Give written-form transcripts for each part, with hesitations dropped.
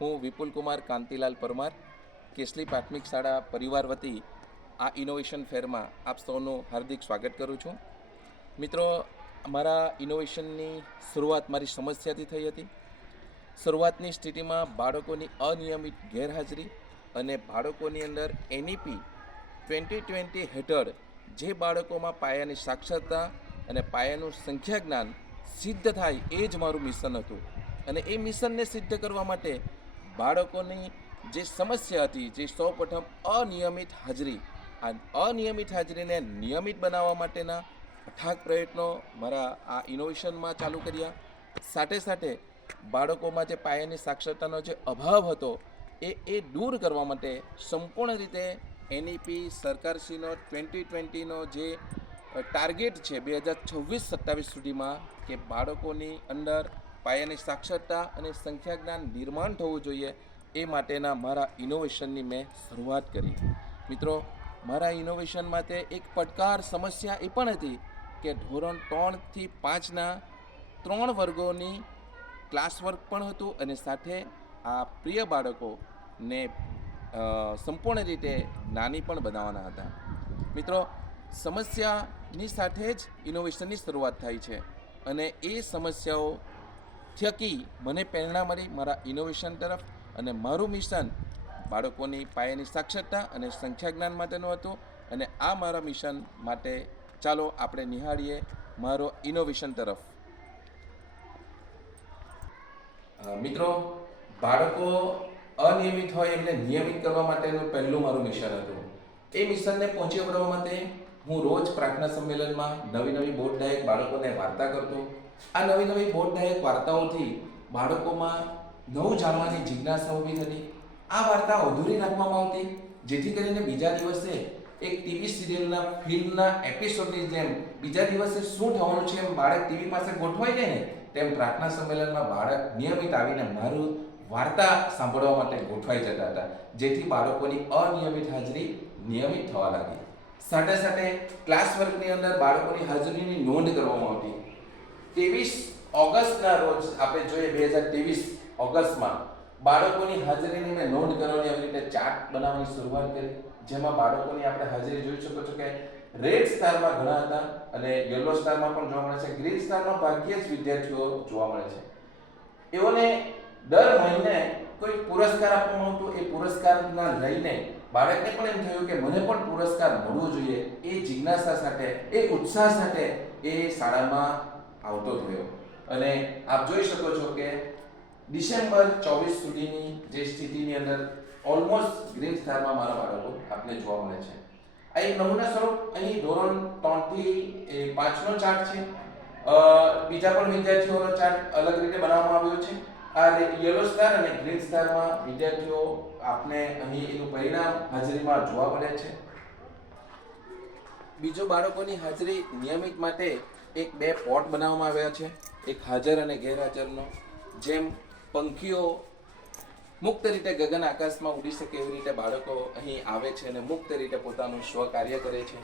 હું વિપુલ કુમાર કાંતિલાલ પરમાર કેસલી પ્રાથમિક શાળા પરિવાર વતી આ ઇનોવેશન ફેરમાં આપ સૌનું હાર્દિક સ્વાગત કરું છું. મિત્રો, અમારા ઇનોવેશનની શરૂઆત મારી સમસ્યાથી થઈ હતી. શરૂઆતની સ્થિતિમાં બાળકોની અનિયમિત ગેરહાજરી અને બાળકોની અંદર NEP 2020 હેઠળ જે બાળકોમાં પાયાની સાક્ષરતા અને પાયાનું સંખ્યા જ્ઞાન સિદ્ધ થાય એ જ મારું મિશન હતું. અને એ મિશનને સિદ્ધ કરવા માટે બાળકોની જે સમસ્યા હતી, જે સૌપ્રથમ અનિયમિત હાજરી, આ અનિયમિત હાજરીને નિયમિત બનાવવા માટેના અથાગ પ્રયત્નો મારા આ ઇનોવેશનમાં ચાલુ કર્યા. સાથે સાથે બાળકોમાં જે પાયાની સાક્ષરતાનો જે અભાવ હતો એ દૂર કરવા માટે સંપૂર્ણ રીતે NEP સરકારશ્રીનો 2020નો જે ટાર્ગેટ છે 2026-27 સુધીમાં કે બાળકોની અંદર પાયાની સાક્ષરતા અને સંખ્યા જ્ઞાન નિર્માણ થવું જોઈએ, એ માટેના મારા ઇનોવેશનની મેં શરૂઆત કરી. મિત્રો, મારા ઇનોવેશન માટે એક પડકાર સમસ્યા એ પણ હતી કે ધોરણ 3 થી 5ના 3 વર્ગોની ક્લાસ વર્ક પણ હતું અને સાથે આ પ્રિય બાળકોને સંપૂર્ણ રીતે જ્ઞાની પણ બનાવવાના હતા. મિત્રો, સમસ્યાની સાથે જ ઇનોવેશનની શરૂઆત થાય છે અને એ સમસ્યાઓ થકી મને પ્રેરણા મળી મારા ઇનોવેશન તરફ, અને મારું મિશન બાળકોની પાયાની સાક્ષરતા અને સંખ્યા જ્ઞાન માટેનું હતું. અને આ મારા મિશન માટે ચાલો આપણે નિહાળીએ મારો ઇનોવેશન તરફ. મિત્રો, બાળકો અનિયમિત હોય એમને નિયમિત કરવા માટેનું પહેલું મારું મિશન હતું. એ મિશનને પહોંચી વળવા માટે હું રોજ પ્રાર્થના સંમેલનમાં નવી બોધદાયક બાળકોને વાર્તા કરતો. આ નવી બોધદાયક વાર્તાઓથી બાળકોમાં નવું જાણવાની જિજ્ઞાસા ઊભી થતી. આ વાર્તા અધૂરી રાખવામાં આવતી, જેથી કરીને બીજા દિવસે એક ટીવી સિરિયલના ફિલ્મના એપિસોડની જેમ બીજા દિવસે શું થવાનું છે એમ બાળક ટીવી પાસે ગોઠવાઈ જાય ને તેમ પ્રાર્થના સંમેલનમાં બાળક નિયમિત આવીને મારું વાર્તા સાંભળવા માટે ગોઠવાઈ જતા હતા, જેથી બાળકોની અનિયમિત હાજરી નિયમિત થવા લાગી. સાથે સાથે ક્લાસ વર્કની અંદર બાળકોની હાજરીની નોંધ કરવામાં આવતી. 23 ઓગસ્ટના રોજ આપણે જોઈએ 2023 ઓગસ્ટમાં બાળકોની હાજરીની મેં નોંધ કરવાની આવી રીતે ચાર્ટ બનાવવાની શરૂઆત કરી, જેમાં બાળકોની આપણે હાજરી જોઈ શકો છો કે રેડ સ્ટારમાં ઘણા હતા અને યલો સ્ટારમાં પણ જોવા મળે છે. ગ્રીન સ્ટારમાં ભાગ્યે જ વિદ્યાર્થીઓ જોવા મળે છે. એઓને દર મહિને કોઈ પુરસ્કાર આપવામાં આવતો. એ પુરસ્કારના લઈને બાળકને પણ એમ થયું કે મને પણ પુરસ્કાર મળવો જોઈએ. એ જિજ્ઞાસા સાથે, એ ઉત્સાહ સાથે એ શાળામાં આવતો થયો. અને આપ જોઈ શકો છો કે ડિસેમ્બર 24 સુધીની જે સ્થિતિની અંદર ઓલમોસ્ટ ગ્રીન સ્ટારમાં મારા બાળકો આપને જોવા મળે છે. આ એક નમૂના સ્વરૂપ અહીં ધોરણ 3 થી 5નો ચાર્ટ છે. બીજા પણ વિદ્યાર્થીઓનો ચાર્ટ અલગ રીતે બનાવવામાં આવ્યો છે. આ યલો સ્ટાર અને ગ્રીન સ્ટારમાં વિદ્યાર્થીઓ આપને અહીં એનું પરિણામ હાજરીમાં જોવા મળે છે. બીજો, બાળકોની હાજરી નિયમિત માટે બે પોટ બનાવવામાં આવ્યા છે, એક હાજર અને ગેરહાજરનો. જેમ પંખીઓ મુક્ત રીતે ગગન આકાશમાં ઉડી શકે એવી રીતે બાળકો અહીં આવે છે અને મુક્ત રીતે પોતાનું સ્વ કાર્ય કરે છે.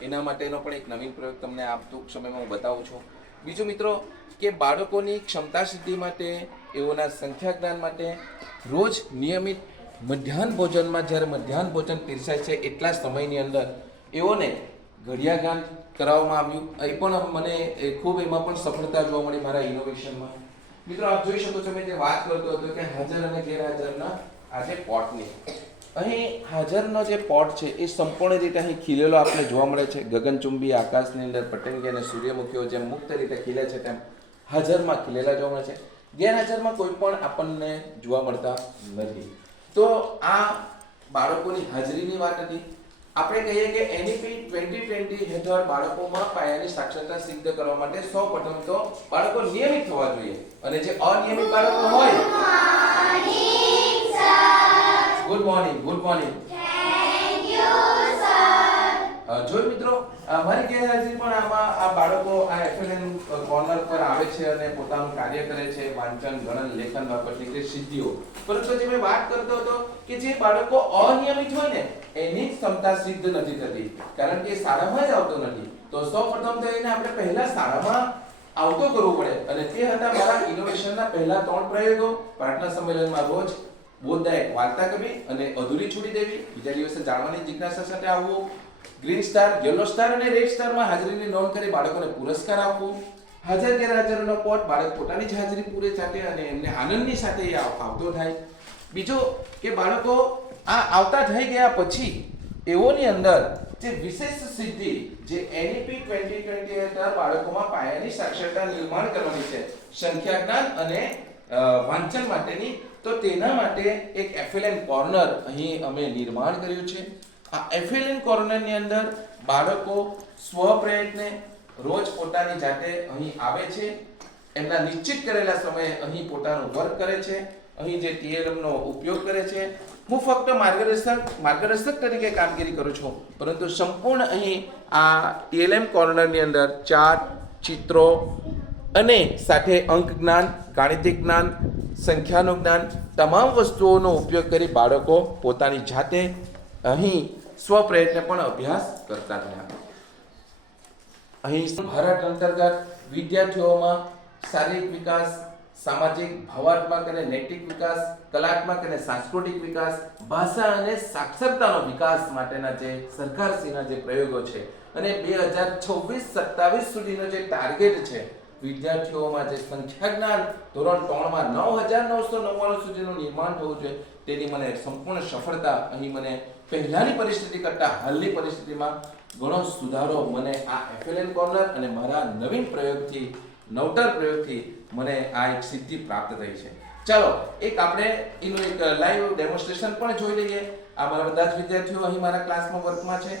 એના માટેનો પણ એક નવીન પ્રયોગ તમને આ ટૂંક સમયમાં હું બતાવું છું. બીજું મિત્રો, કે બાળકોની ક્ષમતા સિદ્ધિ માટે, એઓના સંખ્યા જ્ઞાન માટે રોજ નિયમિત મધ્યાહન ભોજનમાં, જ્યારે મધ્યાહન ભોજન પીરસાય છે એટલા સમયની અંદર એઓને ઘડિયા ગાન કરાવવામાં આવ્યું. એ પણ મને ખૂબ એમાં પણ સફળતા જોવા મળી મારા ઇનોવેશનમાં. મિત્રો, આપ જોઈ શકો છો મેં જે વાત કરતો હતો કે હાજર અને ગેરહાજરના આ જે પોટની, અહીં હાજરનો જે પોટ છે એ સંપૂર્ણ રીતે અહીં ખીલેલો આપણે જોવા મળે છે. ગગનચુંબી આકાશની અંદર પતંગી અને સૂર્યમુખીઓ જેમ મુક્ત રીતે ખીલે છે તેમ હાજરમાં ખીલેલા જોવા મળે છે. ગેરહાજરમાં કોઈ પણ આપણને જોવા મળતા નથી. તો આ બાળકોની હાજરીની વાત હતી. આપણે કહીએ કે NEP 2020 હેઠળ બાળકોમાં પાયાની સાક્ષરતા સિદ્ધ કરવા માટે સૌપ્રથમ તો બાળકો નિયમિત થવા જોઈએ. અને જે અનિયમિત બાળકો હોય, good morning thank you sir. જોઈ મિત્રો, મારી ગેરહાજરી પણ આમાં આ બાળકો આ FLN કોર્નર પર આવે છે અને પોતાનું કાર્ય કરે છે, વાંચન, ગણન, લેખન બાબતની જે સિદ્ધિઓ. પરંતુ જે મેં વાત કરતો હતો કે જે બાળકો અનિયમિત હોય ને એની ક્ષમતા સિદ્ધ નથી થતી, કારણ કે શાળામાં જ આવતો નથી. તો સૌપ્રથમ તો એને આપણે પહેલા શાળામાં આવતો કરવું પડે, અને તે હતા મારા ઇનોવેશનના પહેલા 3 પ્રયોગો. પ્રાર્થના સંમેલનમાં રોજ બોધદાયક વાર્તા કહેવી અને અધૂરી છોડી દેવી, બીજા દિવસે જાણવાની જિજ્ઞાસા સાથે આવવું, ગ્રીન સ્ટાર, યલો સ્ટાર અને રેડ સ્ટારમાં હાજરીની નોંધ કરી બાળકોને પુરસ્કાર આપવું, હાજર ગેરહાજરનો કોટ બાળક પોતાની જ હાજરી પૂરે ચાટે અને એમને આનંદની સાથે એ આવતો થાય. બીજું કે બાળકો આ આવતા થઈ ગયા પછી એઓની અંદર જે વિશેષ સિદ્ધિ જે એનઈપી 2020 હેઠળ બાળકોમાં પાયાની સાક્ષરતા નિર્માણ કરવાની છે, સંખ્યા જ્ઞાન અને વાંચન માટેની, તો તેના માટે એક એફએલએન કોર્નર અહીં અમે નિર્માણ કર્યું છે. આ એફએલએન કોર્નરની અંદર બાળકો સ્વપ્રયત્ને રોજ પોતાની જાતે અહીં આવે છે, એમના નિશ્ચિત કરેલા સમયે અહીં પોતાનું વર્ક કરે છે, અહીં જે ટીએલએમ નો ઉપયોગ કરે છે. હું ફક્ત માર્ગદર્શક તરીકે કામગીરી કરું છું, પરંતુ સંપૂર્ણ અહીં આ ટીએલએમ કોર્નરની અંદર ચાર્ટ, ચિત્રો અને સાથે અંક જ્ઞાન, ગાણિતિક જ્ઞાન, સંખ્યાનું જ્ઞાન, તમામ વસ્તુઓનો ઉપયોગ કરી બાળકો પોતાની જાતે અહીં સ્વપ્રયત્ને પણ અભ્યાસ કરતા થયા. અહીં ભારત અંતર્ગત વિદ્યાર્થીઓમાં શારીરિક વિકાસ, સામાજિક, ભાવાત્મક અને નૈતિક વિકાસ, કલાત્મક અને સાંસ્કૃતિક વિકાસ, ભાષા અને સાક્ષરતાનો વિકાસ માટેના જે સરકારશ્રીના જે પ્રયોગો છે અને 2026-27 સુધીનો જે ટાર્ગેટ છે, વિદ્યાર્થીઓમાં જે સંખ્યા જ્ઞાન ધોરણ 3માં 9999 સુધીનું નિર્માણ થવું જોઈએ, તેની મને સંપૂર્ણ સફળતા અહીં મને પહેલાની પરિસ્થિતિ કરતાં હાલની પરિસ્થિતિમાં ઘણો સુધારો મને આ એફએલએન કોર્નર અને મારા નવીન પ્રયોગથી, નવતર પ્રયોગથી મને આ એક સિદ્ધિ પ્રાપ્ત થઈ છે. ચાલો એક આપણે એનું એક લાઈવ ડેમોન્સ્ટ્રેશન પણ જોઈ લઈએ. આ મારા બધા જ વિદ્યાર્થીઓ અહીં મારા ક્લાસમાં વર્કમાં છે.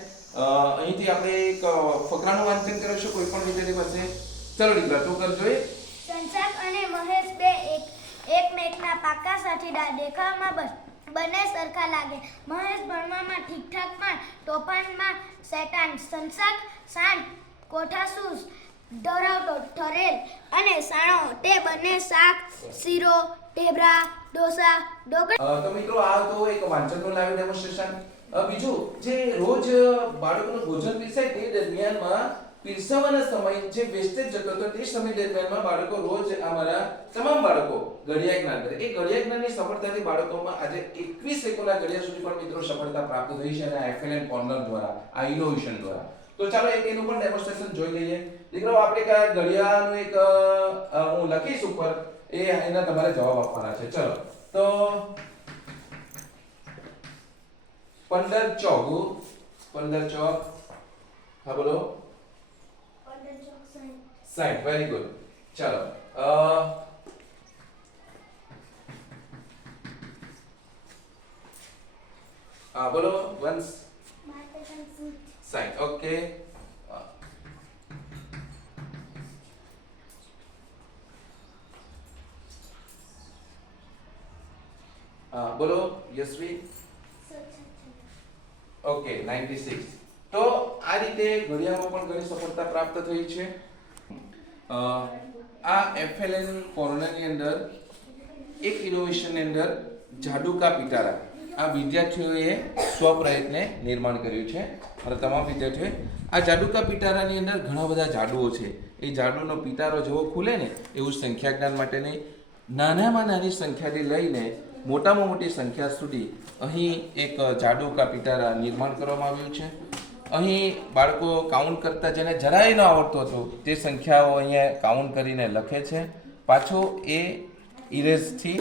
અહીંથી આપણે એક ફકરાનું વાંચન કરીશું કોઈ પણ વિદ્યાર્થી પાસે. ચલો દીકરા તું કર જોઈએ. સંસાક અને મહેશ બે એકમેકના પાકા સાથીદાર, દેખાવમાં બંને સરખા લાગે. મહેશ ભણવામાં ઠીકઠાક પણ તોફાનમાં શૈતાન. સંસાક શાંત, કોઠાસૂઝ ધરાવતો, ઠરેલ અને સાણો. તે બંને શાક, શીરો, ઢેબરા, ઢોસા, ઢોકળી. તો મિત્રો આ તો એક વાંચનનું લાઈવ ડેમોન્સ્ટ્રેશન. બીજું જે રોજ બાળકોનું ભોજન પીરસાય તે દરમિયાનમાં પીરસાવાના સમય જે વેસ્ટેજ જતો હતો તે સમય દરમિયાનમાં બાળકો રોજ અમારા તમામ બાળકો ઘડિયા જ્ઞાન કરે. એ ઘડિયા જ્ઞાનની સફળતાથી બાળકોમાં આજે 21 સેકન્ડના ઘડિયા સુધી પણ મિત્રો સફળતા પ્રાપ્ત થઈ છે અને આ એફએલએન કોર્નર દ્વારા, આ ઇનોવેશન દ્વારા. તો ચાલો એક એનું પણ ડેમોન્સ્ટ્રેશન જોઈ લઈએ. દીકરાઓ આપણે ઘડિયાળનું એક હું લખીશ ઉપર, એ એના તમારે જવાબ આપવાના છે. ચલો તો 15 ચોક, હા બોલો. 60, વેરી ગુડ. ચાલો બોલો વંશ. 60, ઓકે. બોલો યશવી. ઓકે 96. તો આ રીતે ઘડિયાળમાં પણ ઘણી સફળતા પ્રાપ્ત થઈ છે. આ એફએલએન કોર્નરની અંદર એક ઇનોવેશનની અંદર જાડુકા પિટારા આ વિદ્યાર્થીઓએ સ્વપ્રયત્ને નિર્માણ કર્યું છે. અને તમામ વિદ્યાર્થીઓએ આ જાડુકા પિટારાની અંદર ઘણા બધા જાડુઓ છે. એ જાડુનો પિટારો જેવો ખુલે ને એવું સંખ્યા જ્ઞાન માટેની નાનામાં નાની સંખ્યાથી લઈને મોટામાં મોટી સંખ્યા સુધી અહીં એક જાડુકા પિટારા નિર્માણ કરવામાં આવ્યું છે. અહીં બાળકો કાઉન્ટ કરતા જેને જરાય ન આવડતું હતું તે સંખ્યાઓ અહીંયા કાઉન્ટ કરીને લખે છે. પાછો એ ઇરેઝથી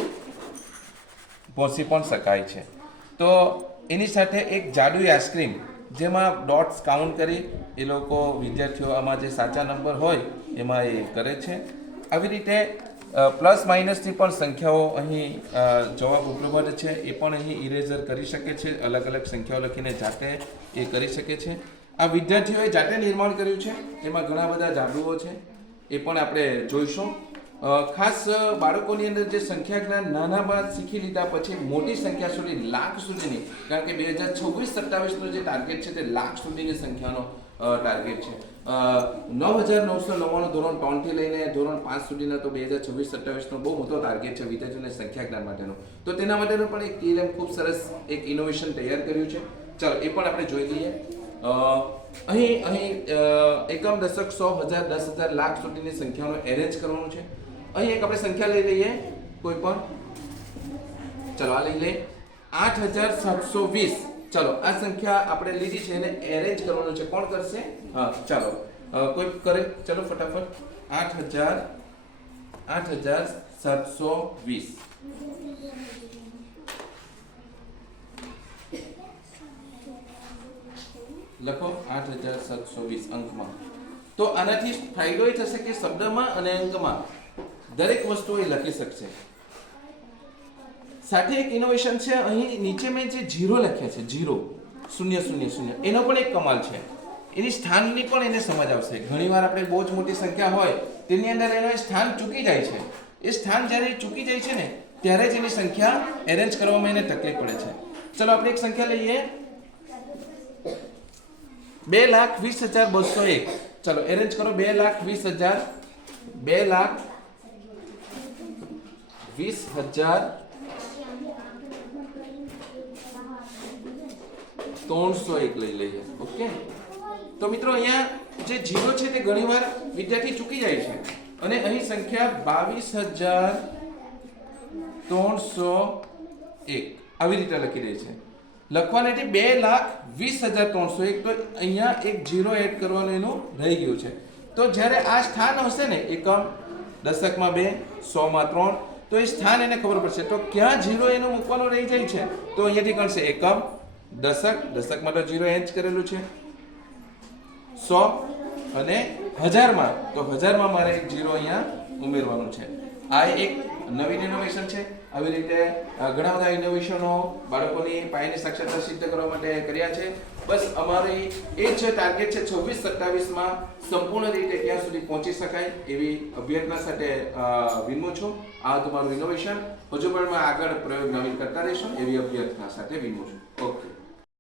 પહોંચી પણ શકાય છે. તો એની સાથે એક જાડુઈ આઈસ્ક્રીમ જેમાં ડોટ્સ કાઉન્ટ કરી એ લોકો વિદ્યાર્થીઓ આમાં જે સાચા નંબર હોય એમાં એ કરે છે. આવી રીતે પ્લસ માઇનસથી પણ સંખ્યાઓ અહીં જવાબ ઉપલબ્ધ છે. એ પણ અહીં ઇરેઝર કરી શકે છે. અલગ અલગ સંખ્યાઓ લખીને જાતે એ કરી શકે છે. આ વિદ્યાર્થીઓએ જાતે નિર્માણ કર્યું છે. એમાં ઘણા બધા જાદુઓ છે, એ પણ આપણે જોઈશું. ખાસ બાળકોની અંદર જે સંખ્યા જ્ઞાન નાના બાદ શીખી લીધા પછી મોટી સંખ્યા સુધી, લાખ સુધીની, કારણ કે 2026-27નો જે ટાર્ગેટ છે તે લાખ સુધીની સંખ્યાનો ટાર્ગેટ છે. 9999 ધોરણ 3 થી લઈને ધોરણ 5 સુધીના તો 2026-27નો બહુ મોટો ટાર્ગેટ છે વિદ્યાર્થીઓને સંખ્યા જ્ઞાન માટેનો. તો તેના માટેનું પણ એક ટીએલએમ ખૂબ સરસ એક ઇનોવેશન તૈયાર કર્યું છે. ચાલો એ પણ આપણે જોઈ લઈએ. અહીં એકમ, દશક, 100, 1000, 10,000, લાખ સુધીની સંખ્યાનો એરેન્જ કરવાનું છે. અહીં એક આપણે સંખ્યા લઈ લઈએ કોઈ પણ. ચલો આ લઈ લે 8720. ચલો આ સંખ્યા આપણે લીધી છે એને એરેન્જ કરવાનું છે. કોણ કરશે? હા ચાલો કોઈ કરે. ચલો ફટાફટ 8720 લખો 8720 અંકમાં. તો આનાથી ફાયદો એ થશે કે શબ્દમાં અને અંકમાં દરેક વસ્તુ એ લખી શકશે. સાથે એક ઇનોવેશન છે, અહીં નીચે મેં જે 0 લખ્યા છે 0 0 0 0 એનો પણ એક કમાલ છે. એની સ્થાનની પણ એને સમજ આવશે. ઘણીવાર આપણે બહુ જ મોટી સંખ્યા હોય તેની અંદર એનો સ્થાન ચૂકી જાય છે. એ સ્થાન જ્યારે ચૂકી જાય છે ને ત્યારે જ એની સંખ્યા એરેન્જ કરવામાં એને તકલીફ પડે છે. ચલો આપણે એક સંખ્યા લઈએ 2,20,201. ચલો એરેન્જ કરો 2,20,000 2,20,301 લઈ લઈએ. ઓકે, તો મિત્રો અહીંયા જે 0 છે તે ઘણીવાર વિદ્યાર્થી ચૂકી જાય છે અને અહીં સંખ્યા 22,301 આવી રીતે લખી રહી છે. લખવાને 2,20,301. તો અહીંયા એક 0 એડ કરવાનું એનું રહી ગયું છે. તો જ્યારે આ સ્થાન હશે ને એકમ, દશકમાં 2, 100માં 3, તો એ સ્થાન એને ખબર પડશે. તો ક્યાં 0 એનું મૂકવાનું રહી જાય છે તો અહીંયાથી ગણશે એકમ, દશક, દશકમાં તો 0 એડ કરેલું છે, 100 અને 1000માં તો 1000માં મારે એક 0 અહીંયા ઉમેરવાનું છે. આ એક નવીન ઇનોવેશન છે. આવી રીતે ઘણા બધા ઇનોવેશનો બાળકોની પાયાની સાક્ષરતા સિદ્ધ કરવા માટે કર્યા છે. બસ અમારી એ જ ટાર્ગેટ છે 26-27માં સંપૂર્ણ રીતે ત્યાં સુધી પહોંચી શકાય એવી અભ્યર્થના સાથે વિનમું છું. આ તમારું ઇનોવેશન હજુ પણ આગળ પ્રયોગ નવીન કરતા રહેશો એવી અભ્યર્થના સાથે વિનમું છું. ઓકે.